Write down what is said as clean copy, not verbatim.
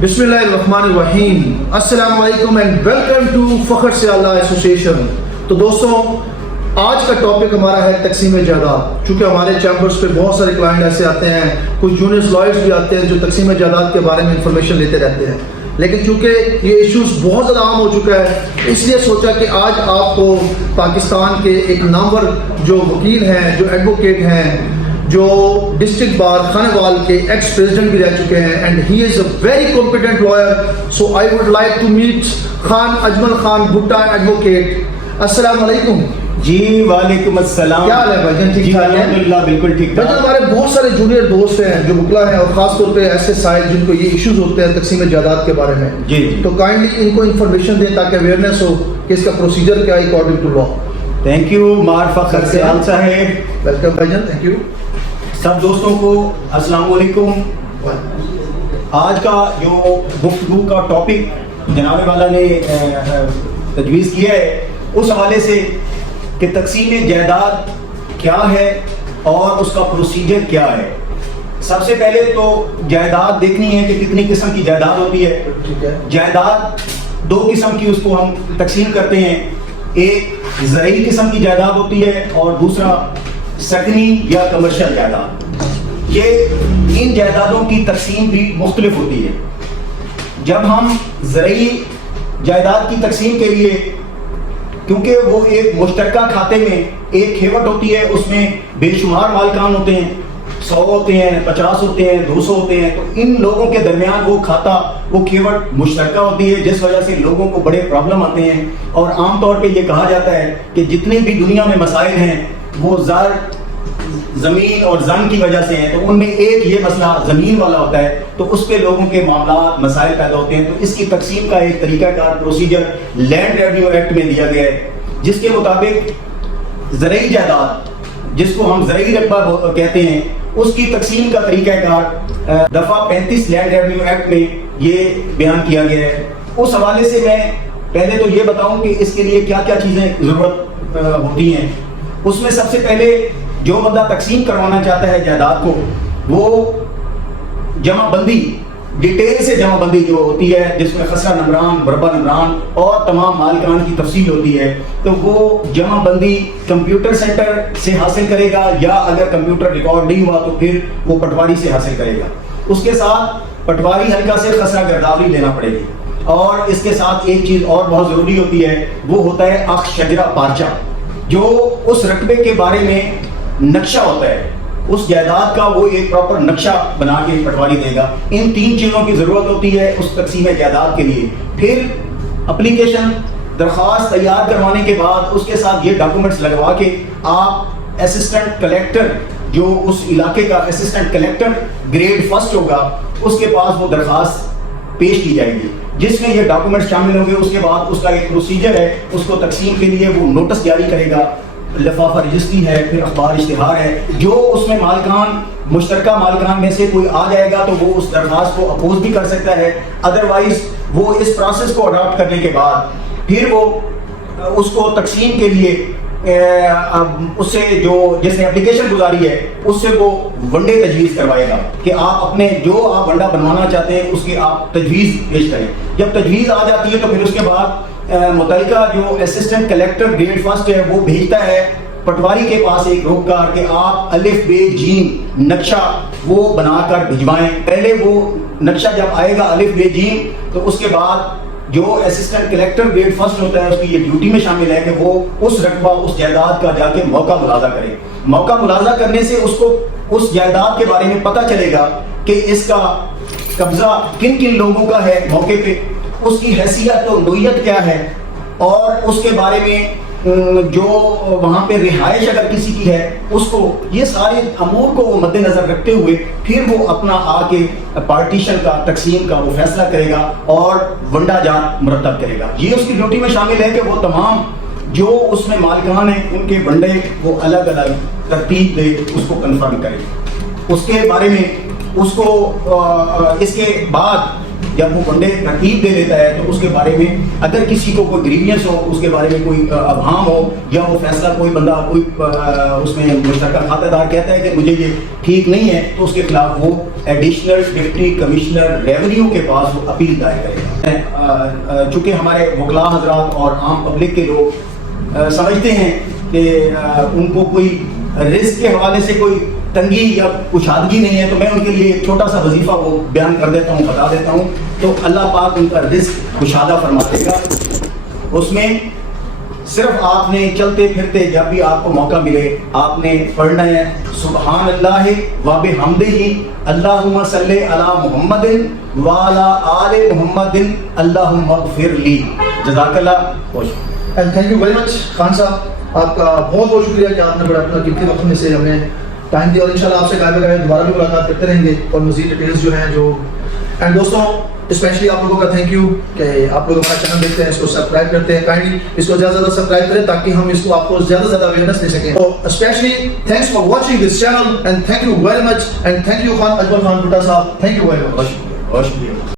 बिस्मिल्लाहिर्रहमानिर्रहीम, अस्सलाम वालेकुम एंड वेलकम टू फखर से अल्लाह एसोसिएशन। तो दोस्तों, आज का टॉपिक हमारा है तकसीम जायदाद। चूँकि हमारे चैम्बर्स पे बहुत सारे क्लाइंट ऐसे आते हैं, कुछ जूनियर लॉयर्स भी आते हैं जो तकसीम जायदाद के बारे में इंफॉर्मेशन लेते रहते हैं, लेकिन चूँकि ये इश्यूज बहुत ज़्यादा आम हो चुका है, इसलिए सोचा कि आज आपको पाकिस्तान के एक नामवर जो वकील हैं, जो एडवोकेट हैं, जो डिस्ट्रिक्ट बार खानेवाल के एक्स प्रेसिडेंट भी रह चुके हैं, and he is a very competent lawyer, so I would like to meet Khan Ajmal Khan Bhutta advocate. अस्सलाम वालेकुम। जी वालेकुम अस्सलाम। क्या हाल है भाईजान? ठीक ठाक है? अल्हम्दुलिल्लाह बिल्कुल ठीक ठाक। भाईजान, हमारे बहुत सारे जूनियर दोस्त हैं जो मुकला हैं, और खास तौर पे ऐसे साइड जिनको ये इश्यूज होते हैं तकसीम जायदाद के बारे में। जी तो काइंडली इनको इन्फॉर्मेशन दें ताकि अवेयरनेस हो कि इसका प्रोसीजर क्या है according to law. Thank you मार फखर सयाल साहब। वेलकम भाईजान, थैंक यू। सब दोस्तों को अस्सलाम वालेकुम। आज का जो गुफ्तगू का टॉपिक जनाब वाला ने तजवीज़ किया है, उस हवाले से कि तकसीम जायदाद क्या है और उसका प्रोसीजर क्या है। सबसे पहले तो जायदाद देखनी है कि कितनी किस्म की जायदाद होती है। ठीक है। जायदाद दो किस्म की उसको हम तकसीम करते हैं। एक ज़रई किस्म की जायदाद होती है और दूसरा सकनी या कमर्शियल जायदाद। ये इन जायदादों की तकसीम भी मुख्तलिफ होती है। जब हम ज़रई जायदाद की तकसीम के लिए, क्योंकि वो एक मुश्तरका खाते में एक खेवट होती है, उसमें बेशुमार मालकान होते हैं, 100 होते हैं, 50 होते हैं, 200 होते हैं, तो इन लोगों के दरमियान वो खाता, वो खेवट मुश्तरका होती है, जिस वजह से लोगों को बड़े प्रॉब्लम आते हैं। और आमतौर पे ये कहा जाता है कि जितने भी दुनिया में मसाइल हैं वो ज़मीन और जन की वजह से हैं, तो उनमें एक ये मसला ज़मीन वाला होता है, तो उस पे लोगों के मामला मसाइल पैदा होते हैं। तो इसकी तकसीम का एक तरीकाकार प्रोसीजर लैंड रेवेन्यू एक्ट में दिया गया है, जिसके मुताबिक ज़रई जायदाद, जिसको हम ज़रई रकबा कहते हैं, उसकी तकसीम का तरीकाकार दफ़ा 35 लैंड रेवेन्यू एक्ट में ये बयान किया गया है। उस हवाले से मैं पहले तो ये बताऊं कि इसके लिए क्या क्या चीज़ें ज़रूरत होती हैं। उसमें सबसे पहले जो बंदा तकसीम करवाना चाहता है जायदाद को, वो जमाबंदी, डिटेल से जमाबंदी जो होती है, जिसमें खसरा नंबरान, बरबा नंबरान और तमाम मालिकान की तफसील होती है, तो वो जमाबंदी कंप्यूटर सेंटर से हासिल करेगा, या अगर कंप्यूटर रिकॉर्ड नहीं हुआ तो फिर वो पटवारी से हासिल करेगा। उसके साथ पटवारी हल्का से खसरा गिरदावरी लेना पड़ेगी। और इसके साथ एक चीज़ और बहुत ज़रूरी होती है, वो होता है अख शजरा पार्चा, जो उस रकबे के बारे में नक्शा होता है, उस जायदाद का वो एक प्रॉपर नक्शा बना के पटवारी देगा। इन तीन चीज़ों की ज़रूरत होती है उस तकसीम जायदाद के लिए। फिर एप्लीकेशन दरख्वास्त तैयार करवाने के बाद उसके साथ ये डॉक्यूमेंट्स लगवा के आप असिस्टेंट कलेक्टर, जो उस इलाके का असिस्टेंट कलेक्टर ग्रेड 1 होगा, उसके पास वो दरख्वास्त पेश की जाएगी, जिसमें ये डॉक्यूमेंट शामिल होंगे। उसके बाद उसका एक प्रोसीजर है, उसको तकसीम के लिए वो नोटिस जारी करेगा, लिफाफा रजिस्ट्री है, फिर अखबार इश्तिहार है। जो उसमें मालकान, मुश्तरका मालकान में से कोई आ जाएगा तो वो उस दरख्वास्त को अपोज भी कर सकता है। अदरवाइज वो इस प्रोसेस को अडॉप्ट करने के बाद फिर वो उसको तकसीम के लिए उससे जो जिसने एप्लीकेशन गुजारी है उससे वो वनडे तजवीज़ करवाएगा कि आप अपने जो आप वंडा बनवाना चाहते हैं उसकी आप तजवीज़ पेश करें। जब तजवीज़ आ जाती है तो फिर उसके बाद मुतल्लिका जो असिस्टेंट कलेक्टर ग्रेड 1 है वो भेजता है पटवारी के पास एक रोककार कि आप अलिफ बे जीम नक्शा वो बनाकर भिजवाएं। पहले वो नक्शा जब आएगा अलिफ बे जीम, तो उसके बाद जो असिस्टेंट कलेक्टर ग्रेड 1 होता है उसकी ये ड्यूटी में शामिल है कि वो उस रकबा, उस जायदाद का जाके मौका मुलाजा करे। मौका मुलाजा करने से उसको उस जायदाद के बारे में पता चलेगा कि इसका कब्जा किन किन लोगों का है मौके पे, उसकी हैसियत और नोयत क्या है, और उसके बारे में जो वहाँ पे रिहाइश अगर किसी की है उसको, ये सारे अमूर को मद्देनजर रखते हुए फिर वो अपना आके पार्टीशन का, तकसीम का वो फैसला करेगा और वंडा जात मुरतब करेगा। ये उसकी ड्यूटी में शामिल है कि वो तमाम जो उसमें मालिकान हैं उनके वंडे वो अलग अलग तरतीब दे, उसको कन्फर्म करे। उसके बारे में उसको इसके बाद جب وہ بندے ترتیب دے دیتا ہے تو اس کے بارے میں اگر کسی کو کوئی گریوینس ہو، اس کے بارے میں کوئی ابہام ہو، یا وہ فیصلہ کوئی بندہ کوئی اس میں مشترکہ کھاتہ دار کہتا ہے کہ مجھے یہ ٹھیک نہیں ہے، تو اس کے خلاف وہ ایڈیشنل ڈپٹی کمشنر ریونیو کے پاس وہ اپیل دائر کرے گا۔ چونکہ ہمارے وکلاء حضرات اور عام پبلک کے لوگ سمجھتے ہیں کہ ان کو کوئی رزق کے حوالے سے کوئی تنگی یا کشادگی نہیں ہے، تو میں ان کے لیے ایک چھوٹا سا وظیفہ وہ بیان کر دیتا ہوں، بتا دیتا ہوں، تو اللہ پاک ان کا رزق کشادہ فرما دے گا۔ اس میں صرف آپ نے چلتے پھرتے جب بھی آپ کو موقع ملے آپ نے پڑھنا ہے سبحان اللہ و بحمدہ اللہم صلی علی محمد وعلی آل محمد اللہم اغفر لی۔ جزاک اللہ خوش۔ اینڈ تھینک یو ویری مچ خان صاحب، آپ کا بہت بہت شکریہ کہ آپ نے بڑا اپنا قیمتی وقت میں سے ہمیں ٹائم دیا، اور انشاءاللہ آپ سے قائم رہے دوبارہ بھی ملاقات کرتے رہیں گے اور مزید ڈیٹیلز جو ہیں جو اینڈ دوستوں اسپیشلی آپ لوگوں کا تھینک یو کہ آپ لوگ ہمارا چینل دیکھتے ہیں، اس کو سبسکرائب کرتے ہیں، کائنڈلی اس کو زیادہ زیادہ سبسکرائب کریں تاکہ ہم اس کو آپ کو زیادہ سے زیادہ اویئرنس دے سکیں۔ تو specially thanks for watching this channel and thank you very much, and thank you Khan Ajmal Khan Bhatta sahab, thank you very مچ۔ بہت شکریہ۔